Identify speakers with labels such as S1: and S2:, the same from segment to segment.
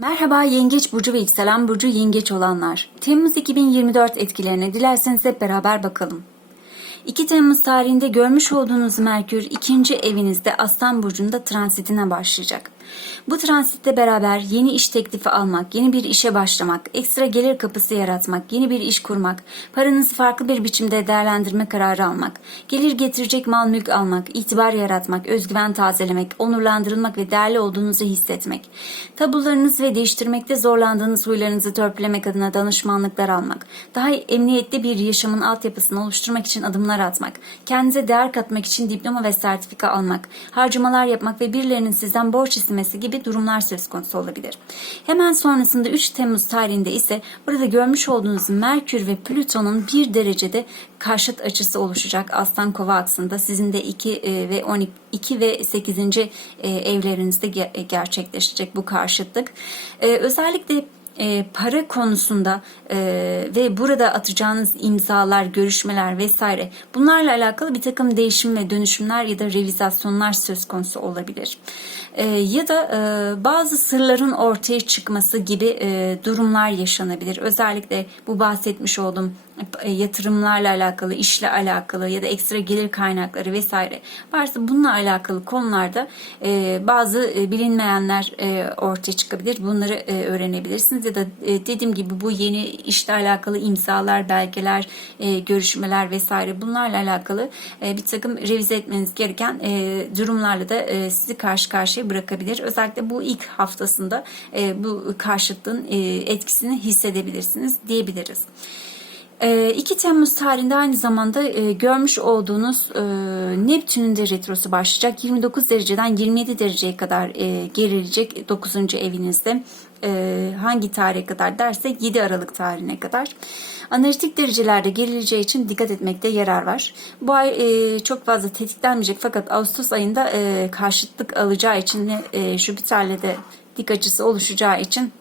S1: Merhaba Yengeç Burcu ve Yükselen Burcu Yengeç olanlar. Temmuz 2024 etkilerine dilerseniz hep beraber bakalım. 2 Temmuz tarihinde görmüş olduğunuz Merkür ikinci evinizde Aslan Burcu'nda transitine başlayacak. Bu transitle beraber yeni iş teklifi almak, yeni bir işe başlamak, ekstra gelir kapısı yaratmak, yeni bir iş kurmak, paranızı farklı bir biçimde değerlendirme kararı almak, gelir getirecek mal mülk almak, itibar yaratmak, özgüven tazelemek, onurlandırılmak ve değerli olduğunuzu hissetmek, tabularınız ve değiştirmekte zorlandığınız huylarınızı törpülemek adına danışmanlıklar almak, daha emniyetli bir yaşamın altyapısını oluşturmak için adımlar atmak, kendinize değer katmak için diploma ve sertifika almak, harcamalar yapmak ve birilerinin sizden borç istemesi gibi durumlar söz konusu olabilir. Hemen sonrasında 3 Temmuz tarihinde ise burada görmüş olduğunuz Merkür ve Plüton'un bir derecede karşıt açısı oluşacak Aslan Kova aksında. Sizin de 2 ve 12 2 ve 8. e, evlerinizde ge- gerçekleşecek bu karşıtlık. E, Özellikle e, para konusunda e, ve burada atacağınız imzalar, görüşmeler vesaire bunlarla alakalı bir takım değişim ve dönüşümler ya da revizasyonlar söz konusu olabilir. E, ya da e, bazı sırların ortaya çıkması gibi e, durumlar yaşanabilir. Özellikle bu bahsetmiş olduğum yatırımlarla alakalı, işle alakalı ya da ekstra gelir kaynakları vesaire varsa bununla alakalı konularda e, bazı e, bilinmeyenler e, ortaya çıkabilir. Bunları e, öğrenebilirsiniz ya da e, dediğim gibi bu yeni işle alakalı imzalar, belgeler, e, görüşmeler vesaire bunlarla alakalı e, bir takım revize etmeniz gereken e, durumlarla da e, sizi karşı karşıya bırakabilir. Özellikle bu ilk haftasında e, bu karşıtlığın e, etkisini hissedebilirsiniz diyebiliriz. E, 2 Temmuz tarihinde aynı zamanda e, görmüş olduğunuz e, Neptün'ün de retrosu başlayacak. 29 dereceden 27 dereceye kadar e, gerilecek 9. evinizde. Hangi tarihe kadar dersek 7 Aralık tarihine kadar. Analitik derecelerde gerileceği için dikkat etmekte yarar var. Bu ay çok fazla tetiklenmeyecek fakat Ağustos ayında karşıtlık alacağı için Jüpiter'le de dik açısı oluşacağı için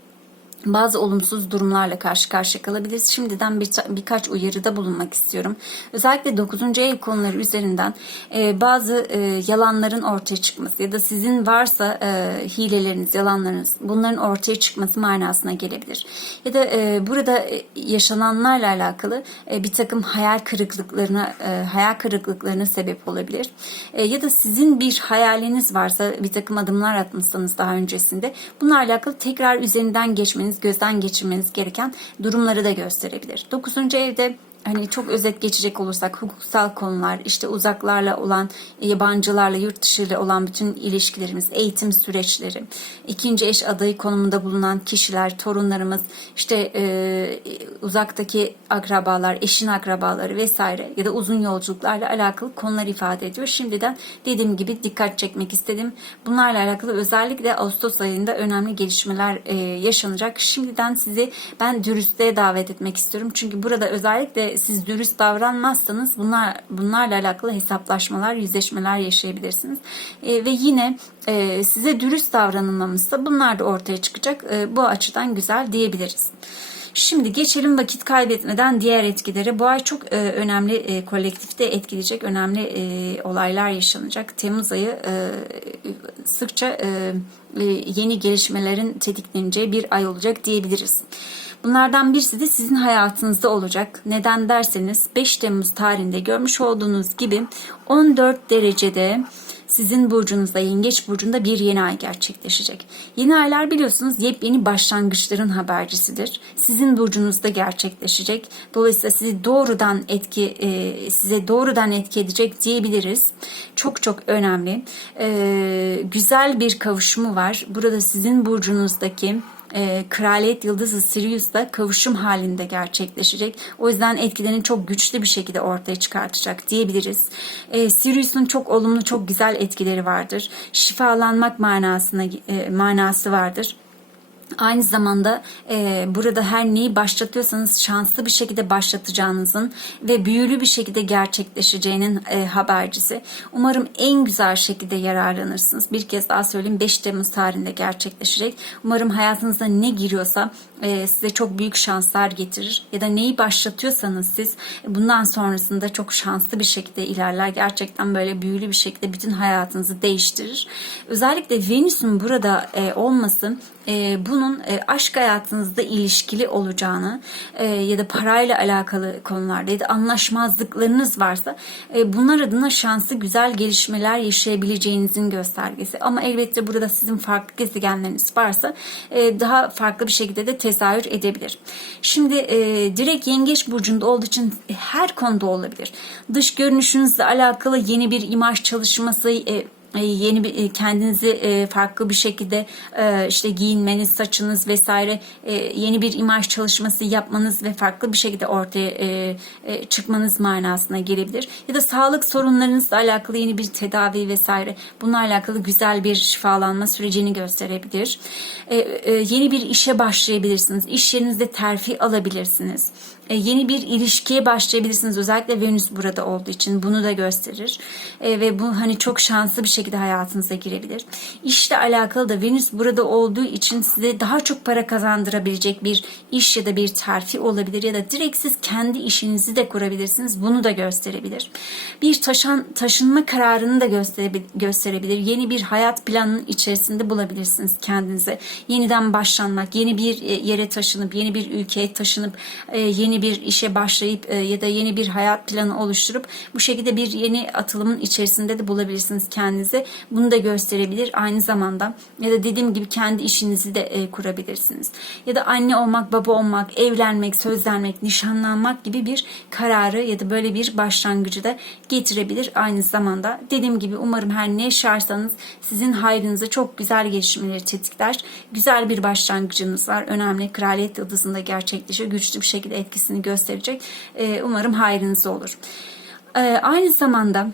S1: bazı olumsuz durumlarla karşı karşıya kalabiliriz. Şimdiden bir, birkaç uyarıda bulunmak istiyorum. Özellikle 9. ev konuları üzerinden e, bazı e, yalanların ortaya çıkması ya da sizin varsa e, hileleriniz, yalanlarınız bunların ortaya çıkması manasına gelebilir. Ya da e, burada e, yaşananlarla alakalı e, bir takım hayal kırıklıklarına e, hayal kırıklıklarına sebep olabilir. E, ya da sizin bir hayaliniz varsa bir takım adımlar atmışsanız daha öncesinde bunlarla alakalı tekrar üzerinden geçmeniz, gözden geçirmeniz gereken durumları da gösterebilir. 9. evde hani çok özet geçecek olursak hukuksal konular, işte uzaklarla olan, yabancılarla, yurt dışı olan bütün ilişkilerimiz, eğitim süreçleri, ikinci eş adayı konumunda bulunan kişiler, torunlarımız, işte e, uzaktaki akrabalar, eşin akrabaları vesaire ya da uzun yolculuklarla alakalı konular ifade ediyor. Şimdiden dediğim gibi dikkat çekmek istedim. Bunlarla alakalı özellikle Ağustos ayında önemli gelişmeler e, yaşanacak. Şimdiden sizi ben dürüstlüğe davet etmek istiyorum. Çünkü burada özellikle siz dürüst davranmazsanız bunlar bunlarla alakalı hesaplaşmalar, yüzleşmeler yaşayabilirsiniz. E, ve yine e, size dürüst davranılmamışsa bunlar da ortaya çıkacak. E, bu açıdan güzel diyebiliriz. Şimdi geçelim vakit kaybetmeden diğer etkilere. Bu ay çok e, önemli e, kolektifte etkileyecek önemli e, olaylar yaşanacak. Temmuz ayı e, sıkça e, e, yeni gelişmelerin tetikleneceği bir ay olacak diyebiliriz. Bunlardan birisi de sizin hayatınızda olacak. Neden derseniz 5 Temmuz tarihinde görmüş olduğunuz gibi 14 derecede sizin burcunuzda, yengeç burcunda bir yeni ay gerçekleşecek. Yeni aylar biliyorsunuz yepyeni başlangıçların habercisidir. Sizin burcunuzda gerçekleşecek. Dolayısıyla sizi doğrudan etki, e, size doğrudan etki edecek diyebiliriz. Çok çok önemli. E, güzel bir kavuşumu var. Burada sizin burcunuzdaki e, Kraliyet Yıldızı Sirius'la kavuşum halinde gerçekleşecek. O yüzden etkilerini çok güçlü bir şekilde ortaya çıkartacak diyebiliriz. E, Sirius'un çok olumlu, çok güzel etkileri vardır. Şifalanmak manasına e, manası vardır. Aynı zamanda e, burada her neyi başlatıyorsanız şanslı bir şekilde başlatacağınızın ve büyülü bir şekilde gerçekleşeceğinin e, habercisi. Umarım en güzel şekilde yararlanırsınız. Bir kez daha söyleyeyim 5 Temmuz tarihinde gerçekleşecek. Umarım hayatınızda ne giriyorsa e, size çok büyük şanslar getirir. Ya da neyi başlatıyorsanız siz bundan sonrasında çok şanslı bir şekilde ilerler. Gerçekten böyle büyülü bir şekilde bütün hayatınızı değiştirir. Özellikle Venüs'ün burada e, olması e, bunun e, aşk hayatınızda ilişkili olacağını e, ya da parayla alakalı konularda ya da anlaşmazlıklarınız varsa e, bunlar adına şanslı güzel gelişmeler yaşayabileceğinizin göstergesi. Ama elbette burada sizin farklı gezegenleriniz varsa e, daha farklı bir şekilde de tezahür edebilir. Şimdi e, direkt yengeç burcunda olduğu için her konuda olabilir. Dış görünüşünüzle alakalı yeni bir imaj çalışması, e, yeni bir e, kendinizi e, farklı bir şekilde e, işte giyinmeniz, saçınız vesaire yeni bir imaj çalışması yapmanız ve farklı bir şekilde ortaya çıkmanız manasına gelebilir. Ya da sağlık sorunlarınızla alakalı yeni bir tedavi vesaire bununla alakalı güzel bir şifalanma sürecini gösterebilir. Yeni bir işe başlayabilirsiniz. İş yerinizde terfi alabilirsiniz yeni bir ilişkiye başlayabilirsiniz. Özellikle Venüs burada olduğu için bunu da gösterir. E, ve bu hani çok şanslı bir şekilde hayatınıza girebilir. İşle alakalı da Venüs burada olduğu için size daha çok para kazandırabilecek bir iş ya da bir terfi olabilir ya da direkt siz kendi işinizi de kurabilirsiniz. Bunu da gösterebilir. Bir taşan taşınma kararını da gösterebilir. Yeni bir hayat planının içerisinde bulabilirsiniz kendinize. Yeniden başlanmak, yeni bir e, yere taşınıp, yeni bir ülkeye taşınıp, yeni yeni bir işe başlayıp e, ya da yeni bir hayat planı oluşturup bu şekilde bir yeni atılımın içerisinde de bulabilirsiniz kendinizi. Bunu da gösterebilir aynı zamanda. Ya da dediğim gibi kendi işinizi de e, kurabilirsiniz. Ya da anne olmak, baba olmak, evlenmek, sözlenmek, nişanlanmak gibi bir kararı ya da böyle bir başlangıcı da getirebilir aynı zamanda. Dediğim gibi umarım her ne yaşarsanız sizin hayrınıza çok güzel gelişmeleri tetikler. Güzel bir başlangıcınız var. Önemli. Kraliyet yıldızında gerçekleşiyor. Güçlü bir şekilde etkisi etkisini gösterecek. E, umarım hayrınız olur. E, aynı zamanda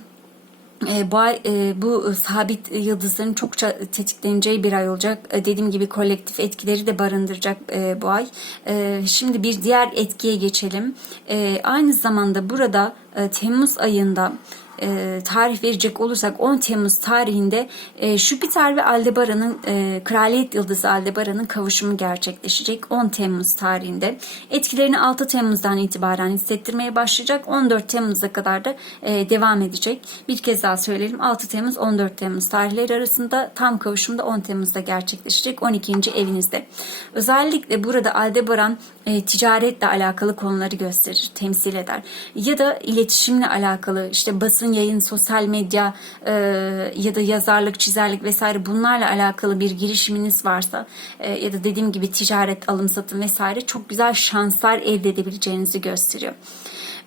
S1: e, bu ay e, bu sabit yıldızların çokça tetikleneceği bir ay olacak. E, dediğim gibi kolektif etkileri de barındıracak e, bu ay. E, şimdi bir diğer etkiye geçelim. E, aynı zamanda burada e, Temmuz ayında e, tarih verecek olursak 10 Temmuz tarihinde e, Jüpiter ve Aldebaran'ın e, Kraliyet Yıldızı Aldebaran'ın kavuşumu gerçekleşecek 10 Temmuz tarihinde. Etkilerini 6 Temmuz'dan itibaren hissettirmeye başlayacak. 14 Temmuz'a kadar da e, devam edecek. Bir kez daha söyleyelim 6 Temmuz 14 Temmuz tarihleri arasında tam kavuşumda 10 Temmuz'da gerçekleşecek 12. evinizde. Özellikle burada Aldebaran e, ticaretle alakalı konuları gösterir, temsil eder. Ya da iletişimle alakalı işte basın yayın, sosyal medya e, ya da yazarlık, çizerlik vesaire bunlarla alakalı bir girişiminiz varsa e, ya da dediğim gibi ticaret, alım satım vesaire çok güzel şanslar elde edebileceğinizi gösteriyor.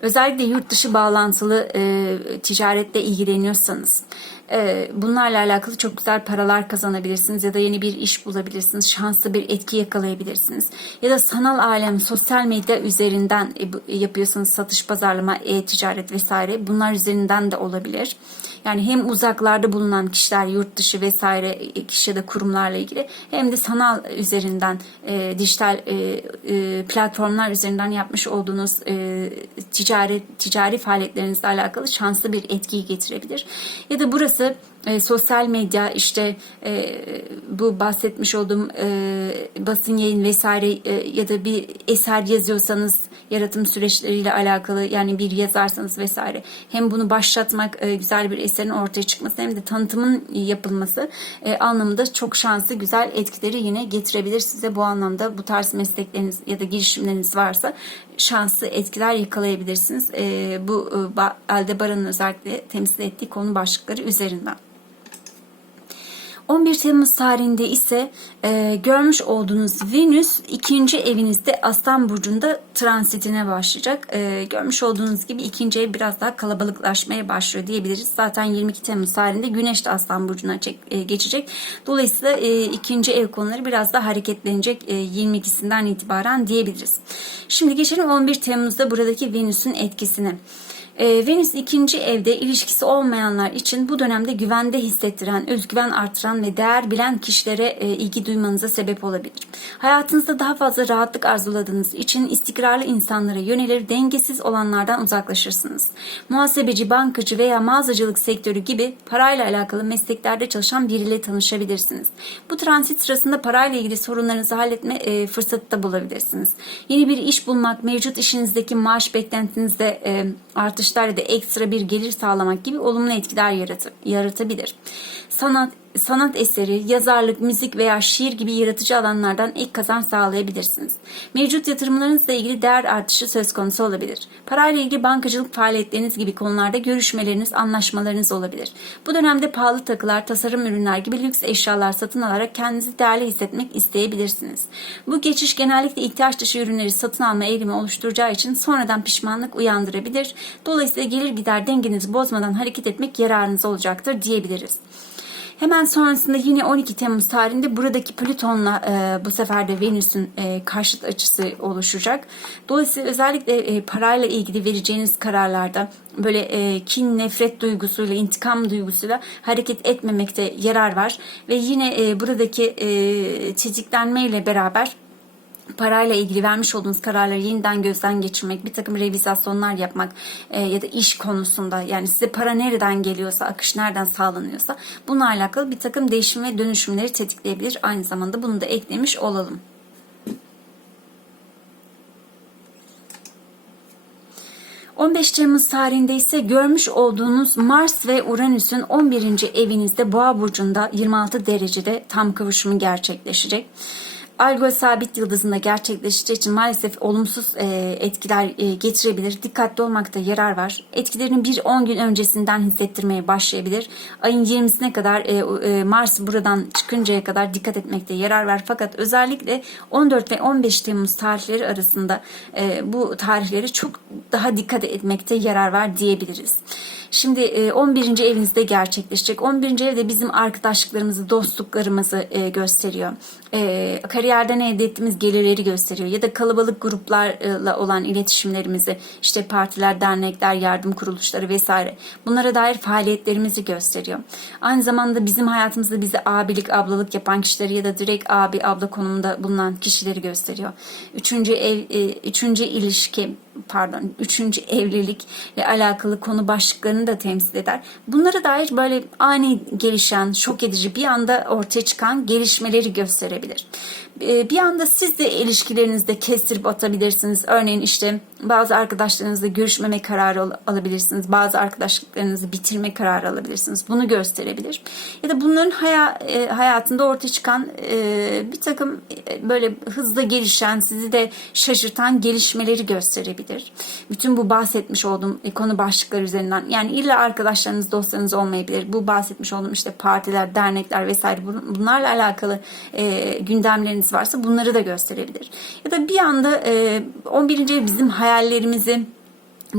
S1: Özellikle yurt dışı bağlantılı e, ticaretle ilgileniyorsanız e, bunlarla alakalı çok güzel paralar kazanabilirsiniz ya da yeni bir iş bulabilirsiniz. Şanslı bir etki yakalayabilirsiniz. Ya da sanal alem, sosyal medya üzerinden e, yapıyorsanız satış, pazarlama, e-ticaret vesaire bunlar üzerinden de olabilir. Yani hem uzaklarda bulunan kişiler, yurt dışı vesaire e, kişi ya da kurumlarla ilgili hem de sanal üzerinden e, dijital e, e, platformlar üzerinden yapmış olduğunuz e, ticaret ticari faaliyetlerinizle alakalı şanslı bir etkiyi getirebilir. Ya da burası e, sosyal medya işte e, bu bahsetmiş olduğum e, basın yayın vesaire e, ya da bir eser yazıyorsanız yaratım süreçleriyle alakalı yani bir yazarsanız vesaire hem bunu başlatmak e, güzel bir eserin ortaya çıkması hem de tanıtımın yapılması e, anlamında çok şanslı güzel etkileri yine getirebilir size bu anlamda bu tarz meslekleriniz ya da girişimleriniz varsa şanslı etkiler yakalayabilirsiniz. E, bu e, Aldebaran'ın özellikle temsil ettiği konu başlıkları üzerinden. 11 Temmuz tarihinde ise e, görmüş olduğunuz Venüs ikinci evinizde Aslan Burcu'nda transitine başlayacak. E, görmüş olduğunuz gibi ikinci ev biraz daha kalabalıklaşmaya başlıyor diyebiliriz. Zaten 22 Temmuz tarihinde Güneş de Aslan Burcu'na çek, e, geçecek. Dolayısıyla e, ikinci ev konuları biraz daha hareketlenecek e, 22'sinden itibaren diyebiliriz. Şimdi geçelim 11 Temmuz'da buradaki Venüs'ün etkisine. E, Venüs ikinci evde ilişkisi olmayanlar için bu dönemde güvende hissettiren, özgüven artıran ve değer bilen kişilere e, ilgi duymanıza sebep olabilir. Hayatınızda daha fazla rahatlık arzuladığınız için istikrarlı insanlara yönelir, dengesiz olanlardan uzaklaşırsınız. Muhasebeci, bankacı veya mağazacılık sektörü gibi parayla alakalı mesleklerde çalışan biriyle tanışabilirsiniz. Bu transit sırasında parayla ilgili sorunlarınızı halletme e, fırsatı da bulabilirsiniz. Yeni bir iş bulmak, mevcut işinizdeki maaş beklentinizde e, artışlar ya da ekstra bir gelir sağlamak gibi olumlu etkiler yaratır, yaratabilir. Sanat, sanat eseri, yazarlık, müzik veya şiir gibi yaratıcı alanlardan ek kazanç sağlayabilirsiniz. Mevcut yatırımlarınızla ilgili değer artışı söz konusu olabilir. Parayla ilgili bankacılık faaliyetleriniz gibi konularda görüşmeleriniz, anlaşmalarınız olabilir. Bu dönemde pahalı takılar, tasarım ürünler gibi lüks eşyalar satın alarak kendinizi değerli hissetmek isteyebilirsiniz. Bu geçiş genellikle ihtiyaç dışı ürünleri satın alma eğilimi oluşturacağı için sonradan pişmanlık uyandırabilir. Dolayısıyla gelir gider dengenizi bozmadan hareket etmek yararınız olacaktır diyebiliriz. Hemen sonrasında yine 12 Temmuz tarihinde buradaki Plüton'la e, bu sefer de Venüs'ün e, karşıt açısı oluşacak. Dolayısıyla özellikle e, parayla ilgili vereceğiniz kararlarda böyle e, kin, nefret duygusuyla, intikam duygusuyla hareket etmemekte yarar var. Ve yine e, buradaki e, tetiklenmeyle beraber parayla ilgili vermiş olduğunuz kararları yeniden gözden geçirmek, bir takım revizasyonlar yapmak e, ya da iş konusunda yani size para nereden geliyorsa, akış nereden sağlanıyorsa bununla alakalı bir takım değişim ve dönüşümleri tetikleyebilir. Aynı zamanda bunu da eklemiş olalım. ...15 Temmuz tarihinde ise görmüş olduğunuz Mars ve Uranüs'ün 11. evinizde Boğa burcunda 26 derecede tam kavuşumu gerçekleşecek. Algol sabit yıldızında gerçekleşeceği için maalesef olumsuz e, etkiler e, getirebilir. Dikkatli olmakta yarar var. Etkilerini bir 10 gün öncesinden hissettirmeye başlayabilir. Ayın 20'sine kadar e, e, Mars buradan çıkıncaya kadar dikkat etmekte yarar var. Fakat özellikle 14 ve 15 Temmuz tarihleri arasında e, bu tarihleri çok daha dikkat etmekte yarar var diyebiliriz. Şimdi e, 11. evinizde gerçekleşecek. 11. evde bizim arkadaşlıklarımızı, dostluklarımızı e, gösteriyor. E, kariyerden elde ettiğimiz gelirleri gösteriyor. Ya da kalabalık gruplarla olan iletişimlerimizi, işte partiler, dernekler, yardım kuruluşları vesaire. Bunlara dair faaliyetlerimizi gösteriyor. Aynı zamanda bizim hayatımızda bize abilik, ablalık yapan kişileri ya da direkt abi, abla konumunda bulunan kişileri gösteriyor. Üçüncü ev, e, üçüncü ilişki, pardon üçüncü evlilik ve alakalı konu başlıklarını da temsil eder. Bunlara dair böyle ani gelişen, şok edici bir anda ortaya çıkan gelişmeleri gösterebilir. Ee, Bir anda siz de ilişkilerinizde kestirip atabilirsiniz. Örneğin işte bazı arkadaşlarınızla görüşmeme kararı al- alabilirsiniz. Bazı arkadaşlıklarınızı bitirme kararı alabilirsiniz. Bunu gösterebilir. Ya da bunların e, hayatında ortaya çıkan e, bir takım e, böyle hızla gelişen, sizi de şaşırtan gelişmeleri gösterebilir. Bütün bu bahsetmiş olduğum konu başlıkları üzerinden yani illa arkadaşlarınız, dostlarınız olmayabilir. Bu bahsetmiş olduğum işte partiler, dernekler vesaire bun- bunlarla alakalı e, gündemleriniz varsa bunları da gösterebilir. Ya da bir anda e, 11. ev bizim hayallerimizi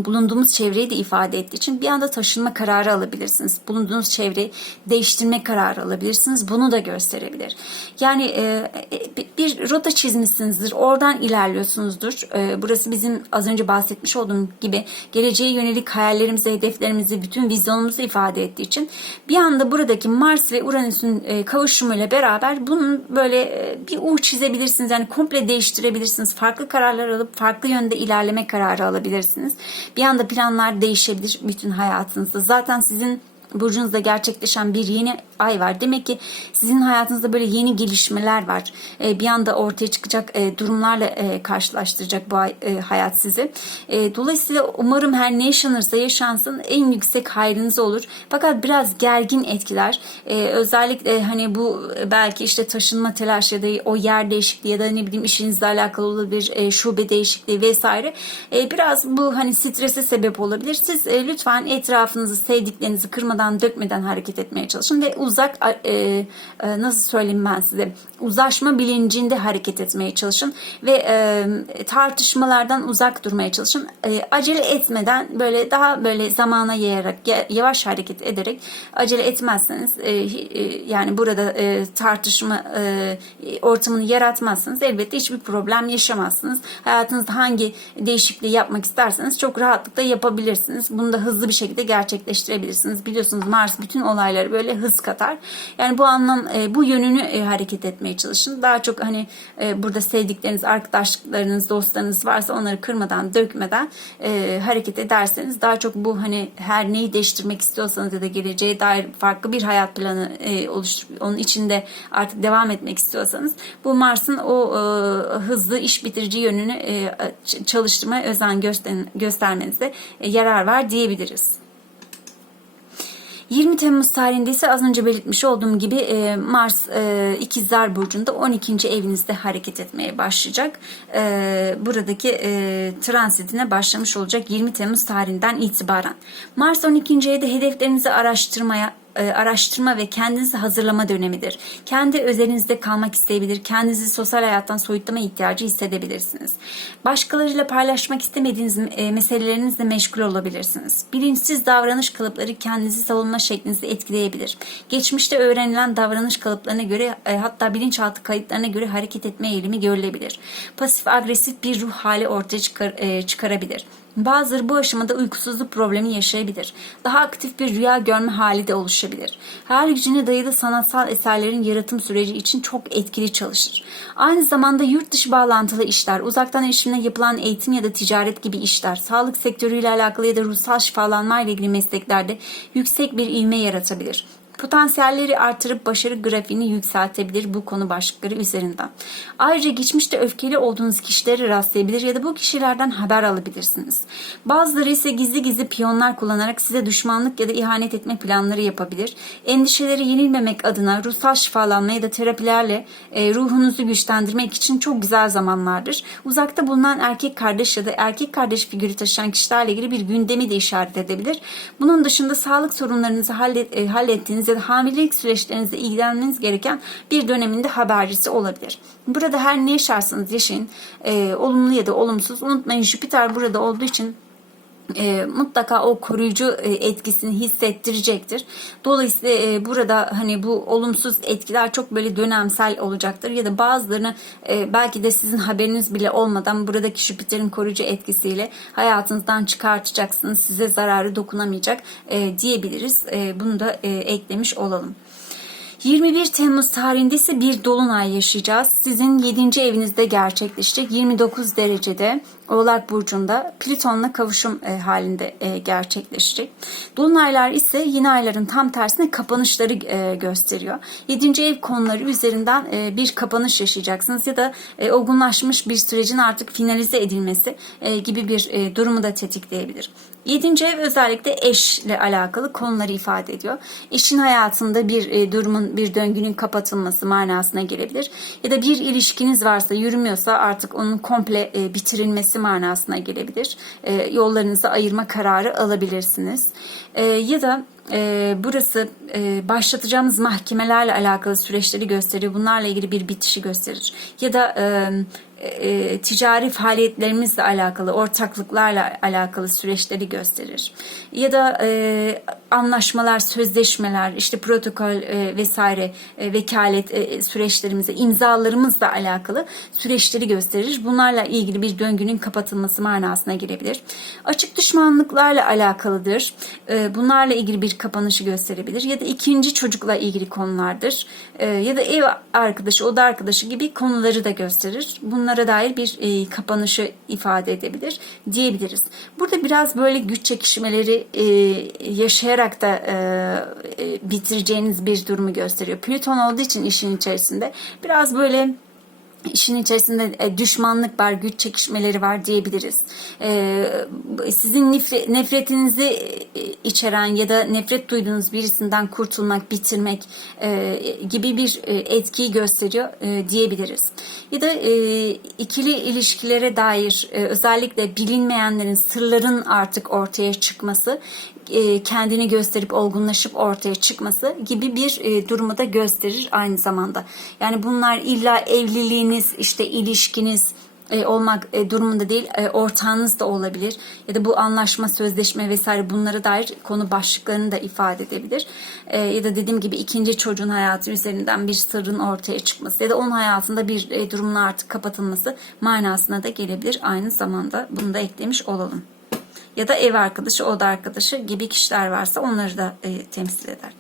S1: bulunduğumuz çevreyi de ifade ettiği için bir anda taşınma kararı alabilirsiniz. Bulunduğunuz çevreyi değiştirme kararı alabilirsiniz. Bunu da gösterebilir. Yani e, e, bir rota çizmişsinizdir. Oradan ilerliyorsunuzdur. E, burası bizim az önce bahsetmiş olduğum gibi geleceğe yönelik hayallerimizi, hedeflerimizi, bütün vizyonumuzu ifade ettiği için bir anda buradaki Mars ve Uranüs'ün kavuşumuyla beraber bunun böyle bir U çizebilirsiniz. Yani komple değiştirebilirsiniz. Farklı kararlar alıp farklı yönde ilerleme kararı alabilirsiniz. Bir anda planlar değişebilir bütün hayatınızda. Zaten sizin burcunuzda gerçekleşen bir yeni ay var. Demek ki sizin hayatınızda böyle yeni gelişmeler var. Ee, bir anda ortaya çıkacak e, durumlarla e, karşılaştıracak bu ay, e, hayat sizi. E, dolayısıyla umarım her ne yaşanırsa yaşansın en yüksek hayrınız olur. Fakat biraz gergin etkiler. E, özellikle hani bu belki işte taşınma telaşı ya da o yer değişikliği ya da ne bileyim işinizle alakalı olabilir e, şube değişikliği vesaire. E, biraz bu hani strese sebep olabilir. Siz e, lütfen etrafınızı sevdiklerinizi kırmadan dökmeden hareket etmeye çalışın ve uzak e, e, nasıl söyleyeyim ben size uzlaşma bilincinde hareket etmeye çalışın ve e, tartışmalardan uzak durmaya çalışın. E, acele etmeden böyle daha böyle zamana yayarak ya- yavaş hareket ederek acele etmezseniz e, e, yani burada e, tartışma e, ortamını yaratmazsınız elbette hiçbir problem yaşamazsınız. Hayatınızda hangi değişikliği yapmak isterseniz çok rahatlıkla yapabilirsiniz. Bunu da hızlı bir şekilde gerçekleştirebilirsiniz. Biliyorsunuz Mars bütün olayları böyle hız katar. Yani bu anlam e, bu yönünü e, hareket etmeye çalışın. Daha çok hani e, burada sevdikleriniz, arkadaşlıklarınız, dostlarınız varsa onları kırmadan, dökmeden e, hareket ederseniz daha çok bu hani her neyi değiştirmek istiyorsanız ya da geleceğe dair farklı bir hayat planı e, oluşturup onun içinde artık devam etmek istiyorsanız bu Mars'ın o e, hızlı iş bitirici yönünü e, çalıştırmaya özen göster göstermenize e, yarar var diyebiliriz. 20 Temmuz tarihinde ise az önce belirtmiş olduğum gibi e, Mars e, İkizler Burcu'nda 12. evinizde hareket etmeye başlayacak. E, buradaki e, transitine başlamış olacak 20 Temmuz tarihinden itibaren. Mars 12. evde hedeflerinizi araştırmaya e, araştırma ve kendinizi hazırlama dönemidir. Kendi özelinizde kalmak isteyebilir, kendinizi sosyal hayattan soyutlama ihtiyacı hissedebilirsiniz. Başkalarıyla paylaşmak istemediğiniz e, meselelerinizle meşgul olabilirsiniz. Bilinçsiz davranış kalıpları kendinizi savunma şeklinizi etkileyebilir. Geçmişte öğrenilen davranış kalıplarına göre e, hatta bilinçaltı kayıtlarına göre hareket etme eğilimi görülebilir. Pasif agresif bir ruh hali ortaya çıkar, çıkarabilir. Bazıları bu aşamada uykusuzluk problemi yaşayabilir. Daha aktif bir rüya görme hali de oluşabilir. Hayal gücüne dayalı sanatsal eserlerin yaratım süreci için çok etkili çalışır. Aynı zamanda yurt dışı bağlantılı işler, uzaktan erişimle yapılan eğitim ya da ticaret gibi işler, sağlık sektörüyle alakalı ya da ruhsal şifalanma ile ilgili mesleklerde yüksek bir ivme yaratabilir. Potansiyelleri artırıp başarı grafiğini yükseltebilir bu konu başlıkları üzerinden. Ayrıca geçmişte öfkeli olduğunuz kişilere rastlayabilir ya da bu kişilerden haber alabilirsiniz. Bazıları ise gizli gizli piyonlar kullanarak size düşmanlık ya da ihanet etme planları yapabilir. Endişeleri yenilmemek adına ruhsal şifalanma ya da terapilerle e, ruhunuzu güçlendirmek için çok güzel zamanlardır. Uzakta bulunan erkek kardeş ya da erkek kardeş figürü taşıyan kişilerle ilgili bir gündemi de işaret edebilir. Bunun dışında sağlık sorunlarınızı hallet, e, hallettiğiniz da hamilelik süreçlerinizle ilgilenmeniz gereken bir döneminde habercisi olabilir. Burada her ne yaşarsanız yaşayın, e, olumlu ya da olumsuz unutmayın Jüpiter burada olduğu için e, mutlaka o koruyucu e, etkisini hissettirecektir. Dolayısıyla e, burada hani bu olumsuz etkiler çok böyle dönemsel olacaktır ya da bazılarını e, belki de sizin haberiniz bile olmadan buradaki Jüpiter'in koruyucu etkisiyle hayatınızdan çıkartacaksınız. Size zararı dokunamayacak e, diyebiliriz. E, bunu da e, eklemiş olalım. 21 Temmuz tarihinde ise bir dolunay yaşayacağız. Sizin 7. evinizde gerçekleşecek. 29 derecede Oğlak Burcu'nda Plüton'la kavuşum e, halinde e, gerçekleşecek. Dolunaylar ise yine ayların tam tersine kapanışları e, gösteriyor. 7. ev konuları üzerinden bir kapanış yaşayacaksınız ya da olgunlaşmış bir sürecin artık finalize edilmesi gibi bir durumu da tetikleyebilir. Yedinci ev özellikle eşle alakalı konuları ifade ediyor. Eşin hayatında bir e, durumun, bir döngünün kapatılması manasına gelebilir. Ya da bir ilişkiniz varsa, yürümüyorsa artık onun komple e, bitirilmesi manasına gelebilir. E, yollarınızı ayırma kararı alabilirsiniz. E, ya da e, burası e, başlatacağımız mahkemelerle alakalı süreçleri gösteriyor. Bunlarla ilgili bir bitişi gösterir. Ya da e, e, ticari faaliyetlerimizle alakalı, ortaklıklarla alakalı süreçleri gösterir. Ya da e, anlaşmalar, sözleşmeler, işte protokol e, vesaire e, vekalet e, süreçlerimize, imzalarımızla alakalı süreçleri gösterir. Bunlarla ilgili bir döngünün kapatılması manasına gelebilir. Açık düşmanlıklarla alakalıdır. E, bunlarla ilgili bir kapanışı gösterebilir. Ya da ikinci çocukla ilgili konulardır. E, ya da ev arkadaşı, oda arkadaşı gibi konuları da gösterir. Bunlara dair bir e, kapanışı ifade edebilir diyebiliriz. Burada biraz böyle güç çekişmeleri e, yaşayarak da e, bitireceğiniz bir durumu gösteriyor. Plüton olduğu için işin içerisinde biraz böyle işin içerisinde e, düşmanlık var, güç çekişmeleri var diyebiliriz. E, sizin nefretinizi e, içeren ya da nefret duyduğunuz birisinden kurtulmak, bitirmek gibi bir etkiyi gösteriyor diyebiliriz. Ya da ikili ilişkilere dair özellikle bilinmeyenlerin, sırların artık ortaya çıkması kendini gösterip olgunlaşıp ortaya çıkması gibi bir durumu da gösterir aynı zamanda. Yani bunlar illa evliliğini evliliğiniz, işte ilişkiniz e, olmak e, durumunda değil, e, ortağınız da olabilir. Ya da bu anlaşma, sözleşme vesaire bunlara dair konu başlıklarını da ifade edebilir. E, ya da dediğim gibi ikinci çocuğun hayatı üzerinden bir sırrın ortaya çıkması ya da onun hayatında bir e, durumun artık kapatılması manasına da gelebilir. Aynı zamanda bunu da eklemiş olalım. Ya da ev arkadaşı, oda arkadaşı gibi kişiler varsa onları da e, temsil eder.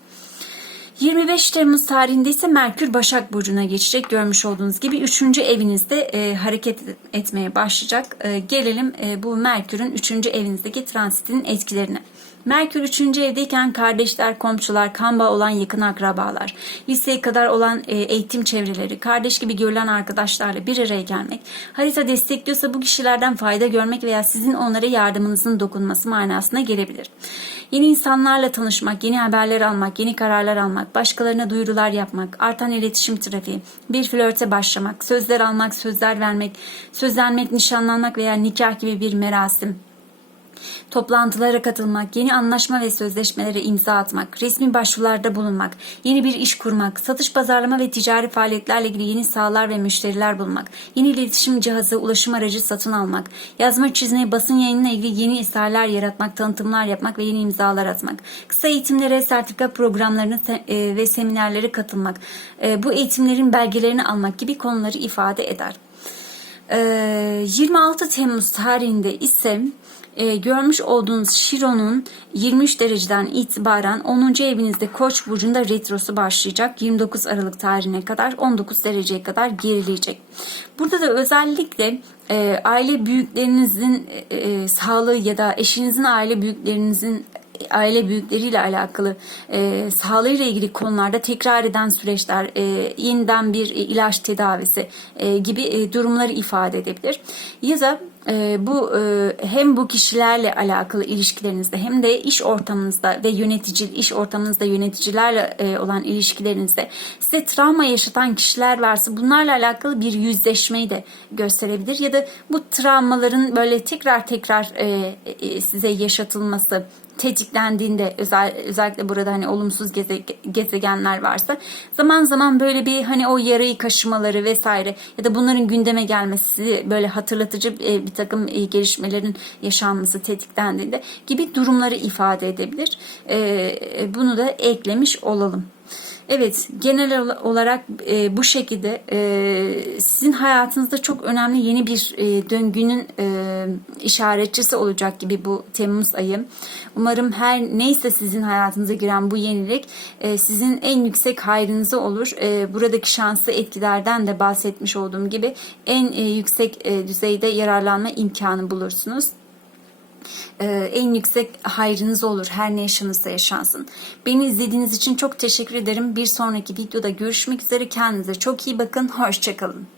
S1: 25 Temmuz tarihinde ise Merkür Başak Burcu'na geçecek. Görmüş olduğunuz gibi 3. evinizde e, hareket etmeye başlayacak. E, gelelim e, bu Merkür'ün 3. evinizdeki transitinin etkilerine. Merkür 3. evdeyken kardeşler, komşular, kan bağı olan yakın akrabalar, liseye kadar olan e, eğitim çevreleri, kardeş gibi görülen arkadaşlarla bir araya gelmek, harita destekliyorsa bu kişilerden fayda görmek veya sizin onlara yardımınızın dokunması manasına gelebilir. Yeni insanlarla tanışmak, yeni haberler almak, yeni kararlar almak, başkalarına duyurular yapmak, artan iletişim trafiği, bir flörte başlamak, sözler almak, sözler vermek, sözlenmek, nişanlanmak veya nikah gibi bir merasim, toplantılara katılmak, yeni anlaşma ve sözleşmelere imza atmak, resmi başvurularda bulunmak, yeni bir iş kurmak, satış pazarlama ve ticari faaliyetlerle ilgili yeni sahalar ve müşteriler bulmak, yeni iletişim cihazı, ulaşım aracı satın almak, yazma çizme, basın yayınına ilgili yeni eserler yaratmak, tanıtımlar yapmak ve yeni imzalar atmak, kısa eğitimlere, sertifika programlarına e, ve seminerlere katılmak, e, bu eğitimlerin belgelerini almak gibi konuları ifade eder. Ee, 26 Temmuz tarihinde ise e, görmüş olduğunuz Şiron'un 23 dereceden itibaren 10. evinizde Koç burcunda retrosu başlayacak. 29 Aralık tarihine kadar 19 dereceye kadar gerileyecek. Burada da özellikle e, aile büyüklerinizin e, e, sağlığı ya da eşinizin aile büyüklerinizin aile büyükleriyle alakalı e, sağlığıyla ilgili konularda tekrar eden süreçler, e, yeniden bir ilaç tedavisi e, gibi e, durumları ifade edebilir. Ya da e, bu e, hem bu kişilerle alakalı ilişkilerinizde hem de iş ortamınızda ve yönetici iş ortamınızda yöneticilerle e, olan ilişkilerinizde size travma yaşatan kişiler varsa bunlarla alakalı bir yüzleşmeyi de gösterebilir ya da bu travmaların böyle tekrar tekrar e, e, size yaşatılması tetiklendiğinde özel, özellikle burada hani olumsuz geze, gezegenler varsa zaman zaman böyle bir hani o yarayı kaşımaları vesaire ya da bunların gündeme gelmesi böyle hatırlatıcı e, bir takım e, gelişmelerin yaşanması tetiklendiğinde gibi durumları ifade edebilir. E, bunu da eklemiş olalım. Evet, genel olarak e, bu şekilde e, sizin hayatınızda çok önemli yeni bir e, döngünün e, işaretçisi olacak gibi bu Temmuz ayı. Umarım her neyse sizin hayatınıza giren bu yenilik e, sizin en yüksek hayrınıza olur. E, buradaki şanslı etkilerden de bahsetmiş olduğum gibi en e, yüksek e, düzeyde yararlanma imkanı bulursunuz e, en yüksek hayrınız olur her ne yaşanırsa yaşansın. Beni izlediğiniz için çok teşekkür ederim. Bir sonraki videoda görüşmek üzere. Kendinize çok iyi bakın. Hoşçakalın.